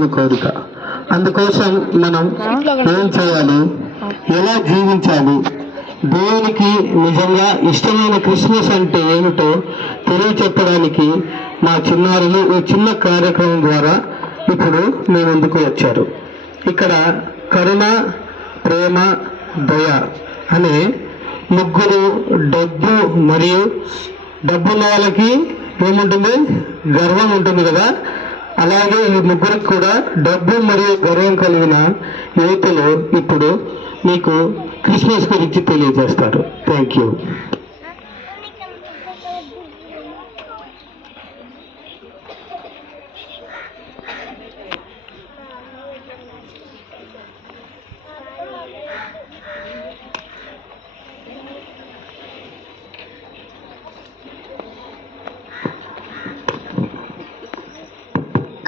దేవుని కోరిక. అందుకోసం మనం ఏం చేయాలి, ఎలా జీవించాలి, దేవునికి నిజంగా ఇష్టమైన క్రిస్మస్ అంటే ఏమిటో తెలియచెప్పడానికి మా చిన్నారులు ఈ చిన్న కార్యక్రమం ద్వారా ఇప్పుడు మీ ముందుకు వచ్చారు. ఇక్కడ కరుణ, ప్రేమ, దయ అనే ముగ్గురు డబ్బు మరియు డబ్బున్న వాళ్ళకి ఏముంటుంది, గర్వం ఉంటుంది కదా. అలాగే ఈ ముగ్గురికి కూడా డబ్బు మరియు గర్వం కలిగిన యువతులు ఇప్పుడు మీకు క్రిస్మస్ గురించి తెలియజేస్తారు. Thank you.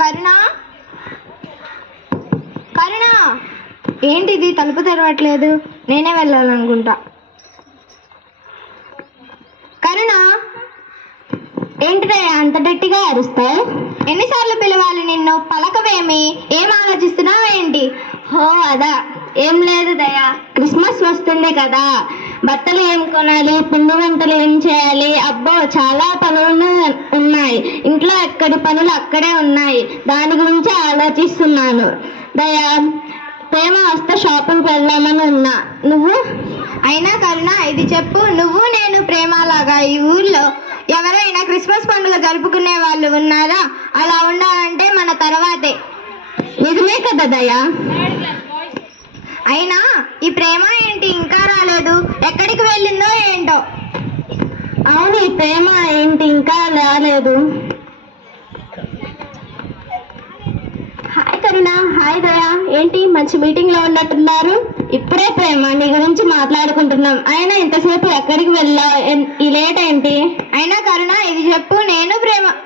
కరుణ, కరుణ, ఏంటిది తలుపు తెరవట్లేదు? నేనే వెళ్ళాలనుకుంటా. కరుణ, ఏంటిదే అంత గట్టిగా అరుస్తావు? ఎన్నిసార్లు పిలవాలి నిన్ను? పలకవేమి? ఏం ఆలోచిస్తున్నావు ఏంటి? హో అదా, ఏం లేదు దయా, క్రిస్మస్ వస్తుంది కదా, బట్టలు ఏం కొనాలి, పిండి వంటలు ఏం చేయాలి, అబ్బో చాలా పనులు ఉన్నాయి. ఇంట్లో ఎక్కడి పనులు అక్కడే ఉన్నాయి. దాని గురించి ఆలోచిస్తున్నాను దయా. ప్రేమ వస్తే షాపింగ్కి వెళ్దామని ఉన్నా. నువ్వు? అయినా కరుణ ఇది చెప్పు, నువ్వు నేను ప్రేమలాగా ఈ ఊర్లో ఎవరైనా క్రిస్మస్ పండుగ జరుపుకునే వాళ్ళు ఉన్నారా? అలా ఉండాలంటే మన తర్వాతే. నిజమే కదా దయా. అయినా ఈ ప్రేమ ఏంటి ఇంకా రాలేదు? ఎక్కడికి వెళ్ళిందో ఏంటో. అవును, ఈ ప్రేమ ఏంటి ఇంకా రాలేదు. హాయ్ కరుణ. హాయ్ దయా. ఏంటి మంచి మీటింగ్ లో ఉన్నట్టున్నారు? ఇప్పుడే ప్రేమ నీ గురించి మాట్లాడుకుంటున్నాం. అయినా ఇంతసేపు ఎక్కడికి వెళ్ళావు? ఈ లేట్ ఏంటి? అయినా కరుణ ఇది చెప్పు,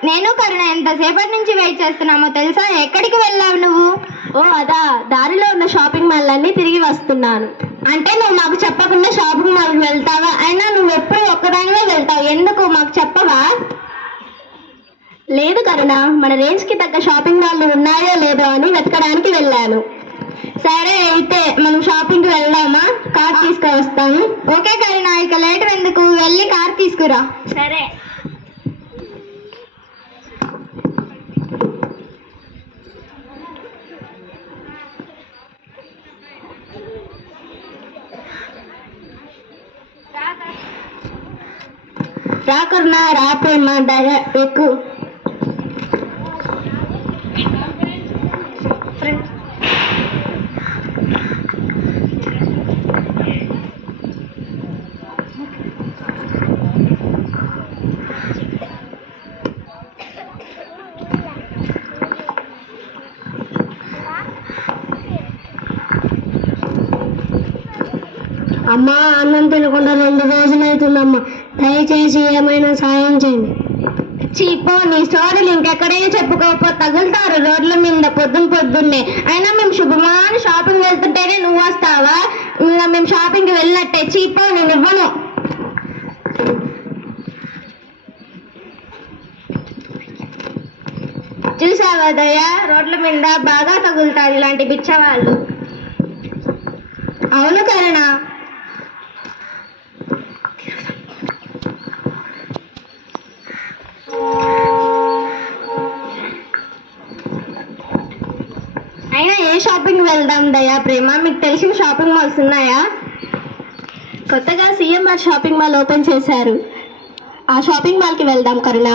నేను కరుణ ఎంతసేపటి నుంచి వెయిట్ చేస్తున్నామో తెలుసా? ఎక్కడికి వెళ్ళావు నువ్వు? ఓ అదా, దారిలో ఉన్న షాపింగ్ మాల్ అన్ని తిరిగి వస్తున్నాను. అంటే నువ్వు మాకు చెప్పకుండా షాపింగ్ మాల్కి వెళ్తావా? అయినా నువ్వు ఎప్పుడు ఒక్కదానివే వెళ్తావు, ఎందుకు మాకు చెప్పవా? లేదు కరుణ, మన రేంజ్ కి తగ్గ షాపింగ్ మాల్ ఉన్నాయో లేదో అని వెతకడానికి వెళ్ళాను. సరే అయితే మనం షాపింగ్కి వెళ్దామా? కార్ తీసుకువస్తాను. ఓకే కరుణ, ఇక లేట్ ఎందుకు, వెళ్ళి కార్ తీసుకురా. సరే. రా కరుణ, రా ప్రేమ, ఎక్కు. అమ్మా, అన్నం తినకుండా 2 రోజులైతుందమ్మా, దయచేసి ఏమైనా సాయం చేయండి. చీపో, నీ స్టోరీలు ఇంకెక్కడైనా చెప్పుకోపో, తగులుతారు రోడ్ల మీద పొద్దున్నే. అయినా మేము శుభమాని షాపింగ్ వెళ్తుంటేనే నువ్వు వస్తావా? ఇంకా మేము షాపింగ్కి వెళ్ళినట్టే. చీపో, నేను ఇవ్వను. చూసావా దయా, రోడ్ల మీద బాగా తగులుతారు ఇలాంటి బిచ్చవాళ్ళు. అవును కరుణ. అయినా ఏ షాపింగ్ వెళ్దాం దయా, ప్రేమ? మీకు తెలిసిన షాపింగ్ మాల్స్ ఉన్నాయా? కొత్తగా సిఎంఆర్ షాపింగ్ మాల్ ఓపెన్ చేశారు, ఆ షాపింగ్ మాల్కి వెళ్దాం కరుణ.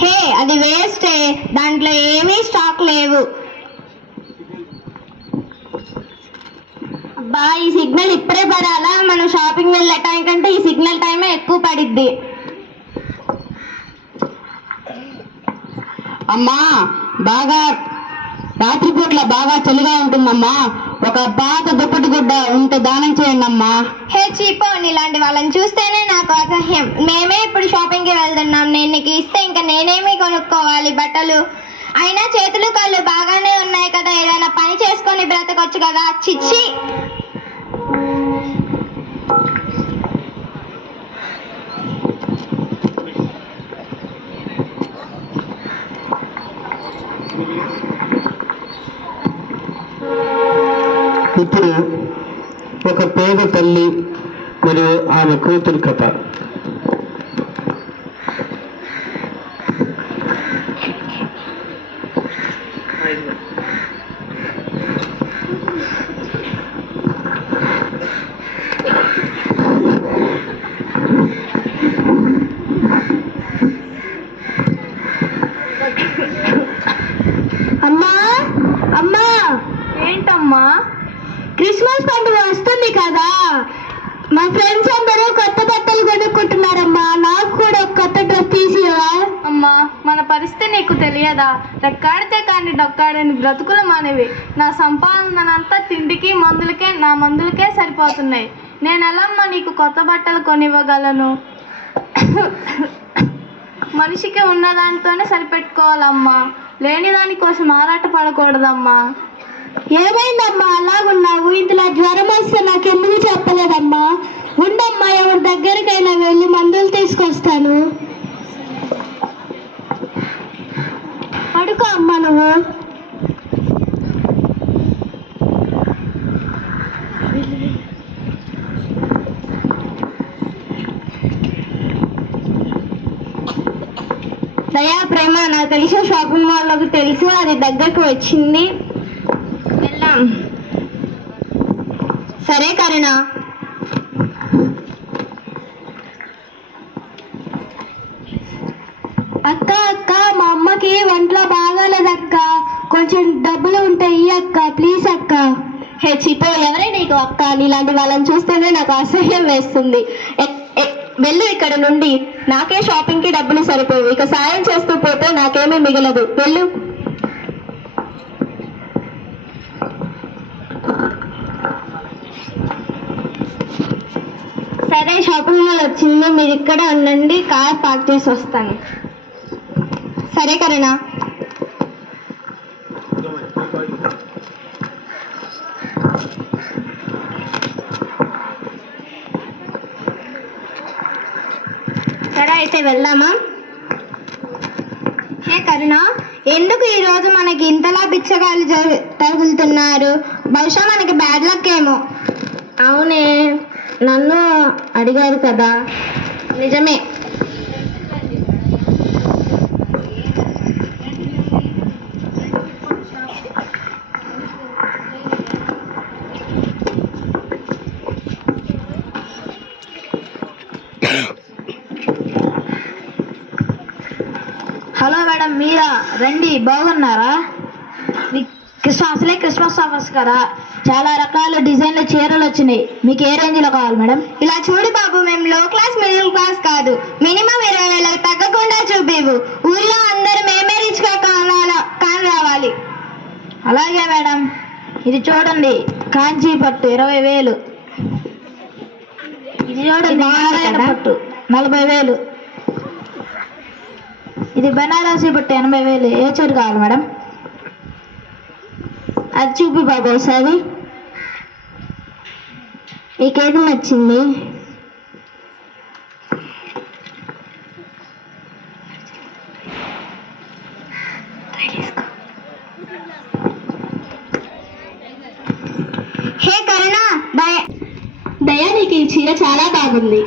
హే, అది వేస్టే, దాంట్లో ఏమీ స్టాక్ లేవు. అబ్బా, ఈ సిగ్నల్ ఇప్పుడే పడాలా? మనం షాపింగ్ వెళ్ళే టైం కంటే ఈ సిగ్నల్ టైమే ఎక్కువ పడిద్ది. అమ్మా, బాగా రాత్రిపూట్ల బాగా చలిగా ఉంటుందమ్మా, ఒక పాత దుప్పటి గుడ్డ ఉంటే దానం చేయండి అమ్మా. హే చీపో, ఇలాంటి వాళ్ళని చూస్తేనే నాకు అసహ్యం. మేమే ఇప్పుడు షాపింగ్కి వెళ్తున్నాం, నేను నీకు ఇస్తే ఇంకా నేనేమి కొనుక్కోవాలి బట్టలు? అయినా చేతులు కాళ్ళు బాగానే ఉన్నాయి కదా, ఏదైనా పని చేసుకొని బ్రతకొచ్చు కదా. చిచ్చి. ఇప్పుడు ఒక పేద తల్లి మరియు ఆమె కూతురు కథ. అమ్మా అమ్మా, ఏంటమ్మా? క్రిస్మస్ పండుగ వస్తుంది కదా, మా ఫ్రెండ్స్ అందరూ కొత్త బట్టలు కొనుక్కుంటున్నారమ్మా. నాకు కూడా ఒక కొత్త డ్రెస్ తీసివా? అమ్మా, మన పరిస్థితి నీకు తెలియదా? రెక్కాడితే కానీ డొక్కాడని బ్రతుకులు మానేవి. నా సంపాదనంతా తిండికి మందులకే సరిపోతున్నాయి. నేను ఎలామ్మా నీకు కొత్త బట్టలు కొనివ్వగలను? మనిషికి ఉన్నదానితోనే సరిపెట్టుకోవాలమ్మా, లేని దానికోసం ఆరాట పడకూడదమ్మా. ఏమైందమ్మా అలాగున్నావు? ఇంతలా జ్వరం వస్తే నాకెందుకు చెప్పలేదమ్మా? ఉండమ్మా, ఎవరి దగ్గరికైనా వెళ్ళి మందులు తీసుకొస్తాను. పడుకో అమ్మా నువ్వు. దయా, ప్రేమ, నాకు తెలిసిన షాపింగ్ మాల్లోకి తెలుసు, అది దగ్గరకు వచ్చింది, వెళ్దాం. సరే కరుణ. అక్క అక్క, మా అమ్మకి ఒంట్లో బాగాలేదక్క, కొంచెం డబ్బులు ఉంటాయి అక్క, ప్లీజ్ అక్క. హే చిపో, ఎవరే నీకు అక్క? నీలాంటి వాళ్ళని చూస్తేనే నాకు అసహ్యం వేస్తుంది. వెళ్ళు ఇక్కడ నుండి. నాకే షాపింగ్ కి డబ్బులు సరిపోవు, ఇక సాయం చేస్తూ పోతే నాకేమీ మిగలదు. వెళ్ళు. సరే, షాపింగ్ మాల్ వచ్చింది, మీరు ఇక్కడ ఉండండి, కార్ పార్క్ చేసి వస్తాను. సరే కరుణ. సరే అయితే వెళ్దామా? హే కరుణ, ఎందుకు ఈరోజు మనకి ఇంతలా బిచ్చగాళ్ళు తగులుతున్నారు? బహుశా మనకి బ్యాడ్ లక్ ఏమో. అవునే, నన్ను అడిగారు కదా. నిజమే. హలో మేడం, మీరా? రండి, బాగున్నారా? అసలే క్రిస్మస్ ఆఫర్స్ కదా, చాలా రకాల డిజైన్ల చీరలు వచ్చినాయి. మీకు ఏ రేంజ్లో కావాలి మేడం? ఇలా చూడు బాబు, మేము లో క్లాస్ మిడిల్ క్లాస్ కాదు, మినిమం 20,000 తగ్గకుండా చూపివు. ఊర్లో అందరూ మేమే రిచ్గా కాని రావాలి. అలాగే మేడం. ఇది చూడండి, కాంచీ పట్టు 20,000. ఇది చూడండి, నారాయణ పట్టు 40,000. ఇది బనారసి పట్టు 80,000. ఏ చీర కావాలి మేడం? అది చూపి బాబు ఒకసారి. మీకేది నచ్చింది? హే కరుణ, దయా, నీకు ఈ చీర చాలా బాగుంది.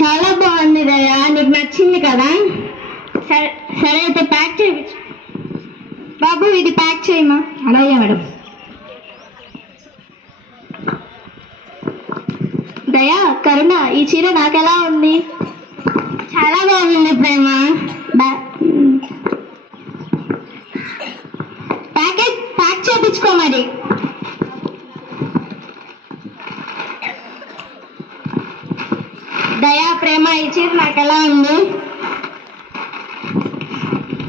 చాలా బాగుంది దయా, నీకు నచ్చింది కదా? సరే అయితే ప్యాక్ చేయించు బాబు. ఇది ప్యాక్ చేయమా? అలాగే మేడం. దయా, కరుణ, ఈ చీర నాకెలా ఉంది? చాలా బాగుంది ప్రేమ. ప్యాక్ చేయించుకో మరి. దయా, ప్రేమ, ఈ చీర నాకెలా ఉంది?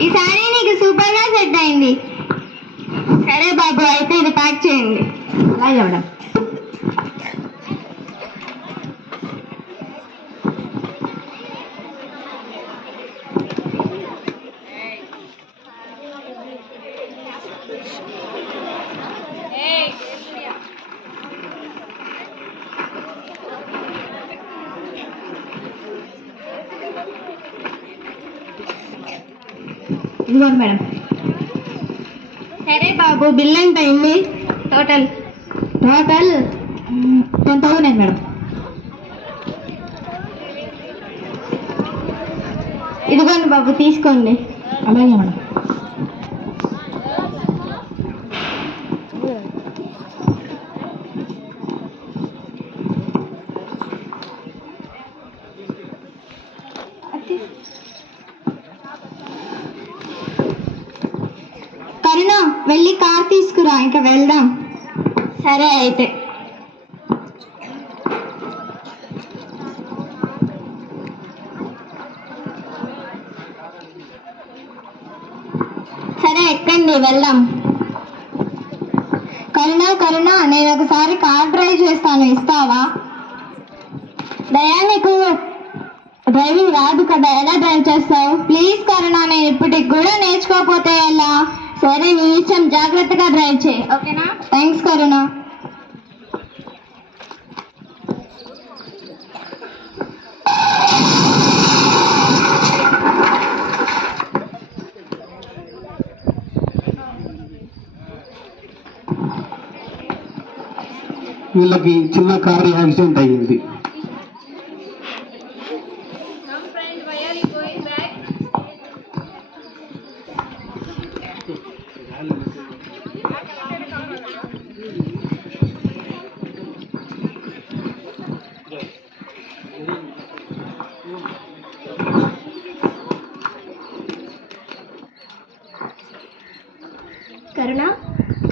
ఈ సారీ నీకు సూపర్ గా సెట్ అయింది. సరే బాబు, అయితే ఇది ప్యాక్ చేయండి. అలాగే మేడం. ఇదిగోండి మేడం. సరే బాబు, బిల్ ఎంత అయింది? Total 10,000 madam. ఇదిగోండి బాబు, తీసుకోండి. అలాగే మేడం. కరుణ, వెళ్ళి కార్ తీసుకురా, ఇంకా వెళ్దాం. సరే అయితే. సరే ఎక్కండి, వెళ్దాం. కరుణ, నేను ఒకసారి కార్ డ్రైవ్ చేస్తాను, ఇస్తావా? దయా, నీకు డ్రైవింగ్ రాదు కదా, ఎలా డ్రైవ్ చేస్తావు? ప్లీజ్ కరుణ, నేను ఇప్పటికి కూడా నేర్చుకోకపోతే ఎలా? సరే, నీ ఇష్టం, జాగ్రత్తగా డ్రైవ్ చేయి, ఓకేనా? థ్యాంక్స్ కరుణ. వీళ్ళకి చిన్న కారు యాక్సిడెంట్ అయ్యింది.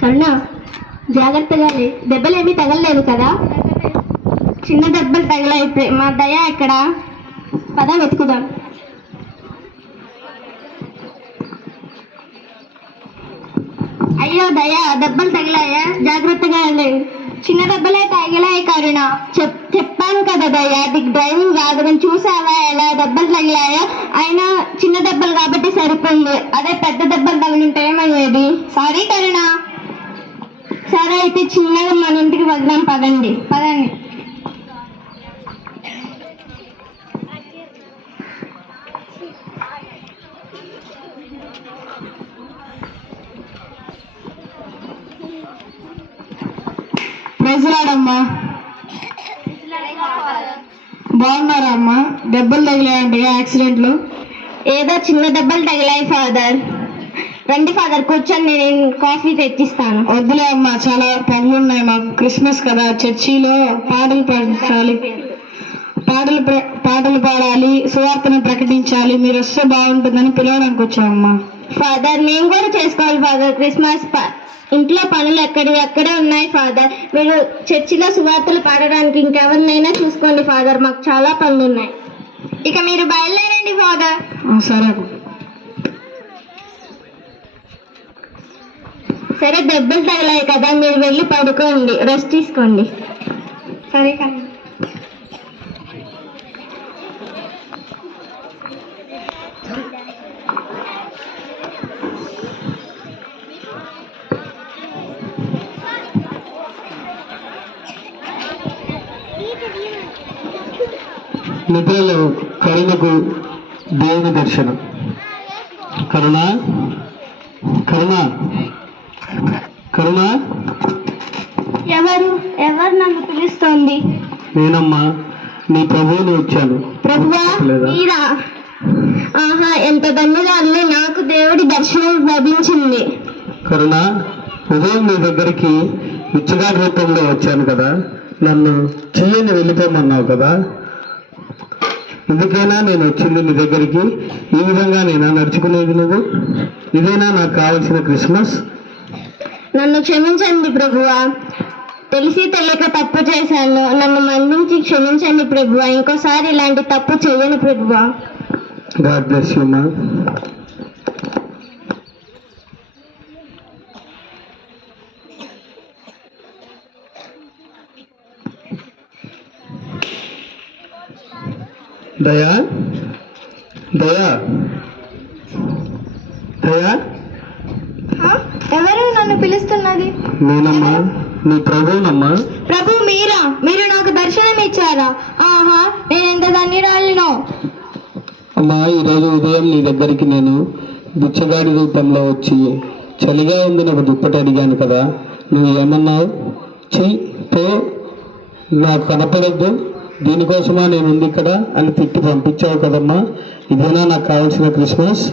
కరుణ, జాగ్రత్తగా, దెబ్బలేమీ తగలలేదు కదా? చిన్న దెబ్బలు తగలైతే. మా దయ ఎక్కడ? పద వెతుకుదాం. అయ్యో దయ, దెబ్బలు తగిలాయా? జాగ్రత్తగా లేదు. చిన్న దెబ్బలే తగిలాయి కరుణ. చెప్పాను కదా దయ, నీకు డ్రైవింగ్ రాదు. నేను చూసావా ఎలా దెబ్బలు తగిలాయో? అయినా చిన్న దెబ్బలు కాబట్టి సరిపోయింది. అదే పెద్ద దెబ్బలు తగిలింటే ఏమయ్యేది? సారీ కరుణ. సరే అయితే చిన్నగా మన ఇంటికి వద్దాం, పదండి. ప్రైజ్లాడమ్మా. బాగున్నారా అమ్మా? దెబ్బలు తగిలాయంటే యాక్సిడెంట్లు? ఏదో చిన్న దెబ్బలు తగిలాయి ఫాదర్. రండి ఫాదర్, కూర్చొని నేను కాఫీ తెచ్చిస్తాను. వద్దులే అమ్మా, చాలా పనులు ఉన్నాయి మాకు. క్రిస్మస్ కదా, చర్చిలో పాటలు పాడాలి, సువార్తను ప్రకటించాలి. మీరు వస్తే బాగుంటుందని పిలవడానికి వచ్చామమ్మా. ఫాదర్, మేము కూడా చేసుకోవాలి ఫాదర్. క్రిస్మస్ ఇంట్లో పనులు ఎక్కడే ఉన్నాయి ఫాదర్. మీరు చర్చిలో సువార్తలు పాడడానికి ఇంకెవరినైనా చూసుకోండి ఫాదర్, మాకు చాలా పనులు ఉన్నాయి. ఇక మీరు బయలుదేరండి ఫాదర్. సరే. సరే, దెబ్బలు తగిలాయి కదా, మీరు వెళ్ళి పడుకోండి, రెస్ట్ తీసుకోండి. సరే కదా. నిద్రలో కరుణకు దేవుని దర్శనం. కరుణ, ఎవరు నన్ను పిలుస్తోంది? నేనమ్మా, నీ ప్రభువుని వచ్చాను. ప్రభువా, మీరా? ఆహా, ఎంత ధన్యవాదాలు, నాకు దేవుడి దర్శనం లభించింది. కరుణ, ఉదయం నీ దగ్గరికి బిచ్చగాడి రూపంలో వచ్చాను కదా, నన్ను చెయ్యని వెళ్ళిపోమన్నావు కదా, ఎందుకైనా నేను వచ్చింది నీ దగ్గరికి. ఈ విధంగా నేనా నడుచుకునేది? నువ్వు ఇదేనా నాకు కావలసిన క్రిస్మస్? నన్ను క్షమించండి ప్రభువా, తెలిసి తెలియక తప్పు చేశాను. నన్ను మన్నించి క్షమించండి ప్రభువా, ఇంకోసారి ఇలాంటి తప్పు చేయను ప్రభువా. గాడ్ బ్లెస్ యు మా. దయా, ఎవరు నన్ను పిలుస్తున్నది? నేనమ్మా, నీ ప్రభువునమ్మా. ప్రభు, మీరా? మీరు నాకు దర్శనం ఇచ్చారా? ఆహా, నేను ఎంత ధన్యురాలినో. అమ్మా, ఈరోజు ఉదయం నీ దగ్గరికి నేను బిచ్చగాడి రూపంలో వచ్చి చలిగా ఉంది నాకు దుప్పటి అడిగాను కదా, నువ్వు ఏమన్నావు? పో, నాకు కనపడద్దు, దీనికోసమా నేను ఉంది ఇక్కడ అని తిట్టి పంపించావు కదమ్మా. ఇదేనా నాకు కావాల్సిన క్రిస్మస్?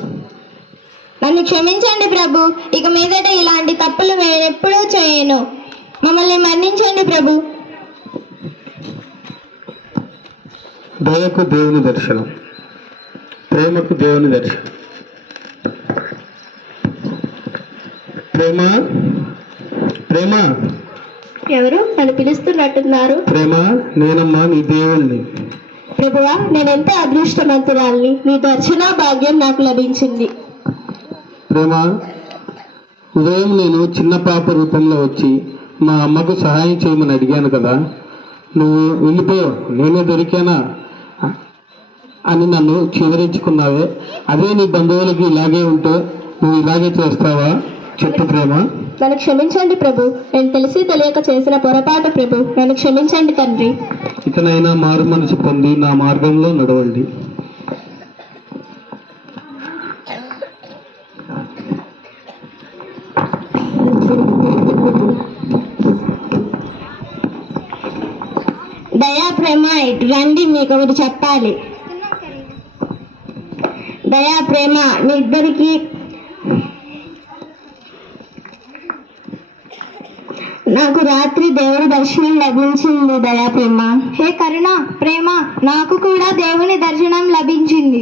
నన్ను క్షమించండి ప్రభు, ఇక మీదట ఇలాంటి తప్పులు నేను ఎప్పుడూ చేయను. మమ్మల్ని మన్నించండి ప్రభు. దయకు దేవుని దర్శనం, ప్రేమకు దేవుని దర్శనం. ప్రేమ, ప్రేమ, ఎవరు నన్ను పిలుస్తున్నట్టున్నారు? ప్రేమ, నేనమ్మా నీ దేవుణ్ణి. ప్రభువా, నేనెంత అదృష్టవంతురాల్ని, మీ దర్శన భాగ్యం నాకు లభించింది. ప్రేమ, ఉదయం నేను చిన్న పాప రూపంలో వచ్చి మా అమ్మకు సహాయం చేయమని అడిగాను కదా, నువ్వు వెళ్ళిపో, నేనే దొరికానా అని నన్ను చివరించుకున్నావే. అదే నీ బంధువులకి ఇలాగే ఉంటే నువ్వు ఇలాగే చేస్తావా? చెప్పు ప్రేమ. నన్ను క్షమించండి ప్రభు, నేను తెలిసి తెలియక చేసిన పొరపాటు ప్రభు, నన్ను క్షమించండి తండ్రి. ఇకనైనా మారు మనసు పొంది నా మార్గంలో నడవండి. దయా ప్రేమ ఇటు రండి, మీకు ఒకటి చెప్పాలి. దయా ప్రేమ మీ ఇద్దరికి నాకు రాత్రి దేవుడి దర్శనం లభించింది. దయా ప్రేమ. హే కరుణ, ప్రేమ, నాకు కూడా దేవుని దర్శనం లభించింది.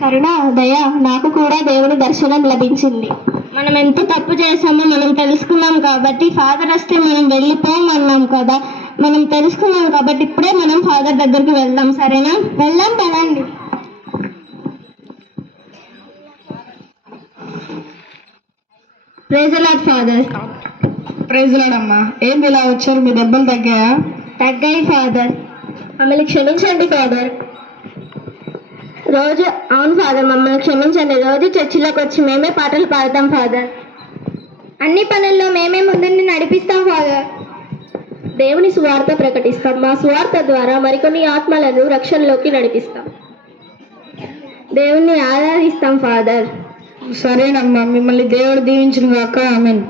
కరుణ, దయ, నాకు కూడా దేవుని దర్శనం లభించింది. మనం ఎంత తప్పు చేసామో మనం తెలుసుకున్నాం కాబట్టి ఫాదర్ వస్తే మనం వెళ్ళిపోమన్నాం కదా, మనం తెలుసుకున్నాం కాబట్టి ఇప్పుడే మనం ఫాదర్ దగ్గరికి వెళ్దాం, సరేనా? వెళ్దాం పదండి. Praise the lord father. Praise lord అమ్మా. ఏంది ఇలా వచ్చారు, మీ దెబ్బలు తగ్గాయా? తగ్గాయి ఫాదర్, మమ్మల్ని క్షమించండి ఫాదర్. రోజు అవును ఫాదర్, మమ్మల్ని క్షమించండి. రోజు చర్చిలోకి వచ్చి మేమే పాటలు పాడతాం ఫాదర్. అన్ని పనుల్లో మేమే ముందుని నడిపిస్తాం ఫాదర్. దేవుని సువార్త ప్రకటిస్తాం. మా సువార్త ద్వారా మరికొన్ని ఆత్మలను రక్షణలోకి నడిపిస్తాం. దేవుణ్ణి ఆరాధిస్తాం ఫాదర్. సరేనమ్మా, మిమ్మల్ని దేవుడు దీవించును గాక. ఆమేన్.